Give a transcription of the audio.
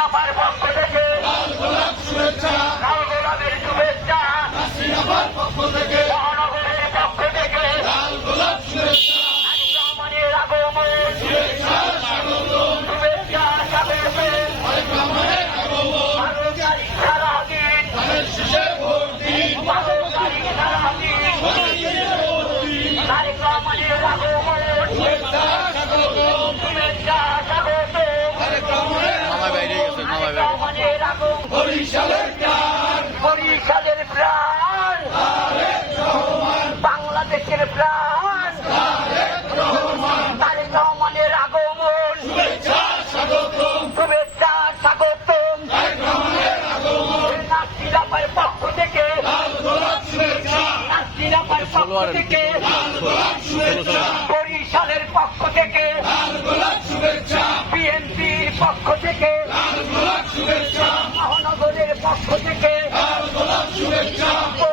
হাসিনার পক্ষ থেকে লাল গোলাপের শুভেচ্ছা, মহানগরের পক্ষ থেকে রহমানের আগমন, শুভেচ্ছা স্বাগত। 12 তারিখ সারাদিন, 12 তারিখ সারাদিন তারেক রহমানের আগমন, শুভেচ্ছা স্বাগত। রহমানের আগমন, বরিশালের প্রাণ, বাংলাদেশের প্রাণ, তারেক রহমানের আগমন, শুভেচ্ছা স্বাগতম। নাসিরাপার পক্ষ থেকে, নাসিরাপার পক্ষ থেকে, বরিশালের পক্ষ থেকে, বিএনপির পক্ষ থেকে, মহানগরের পক্ষ থেকে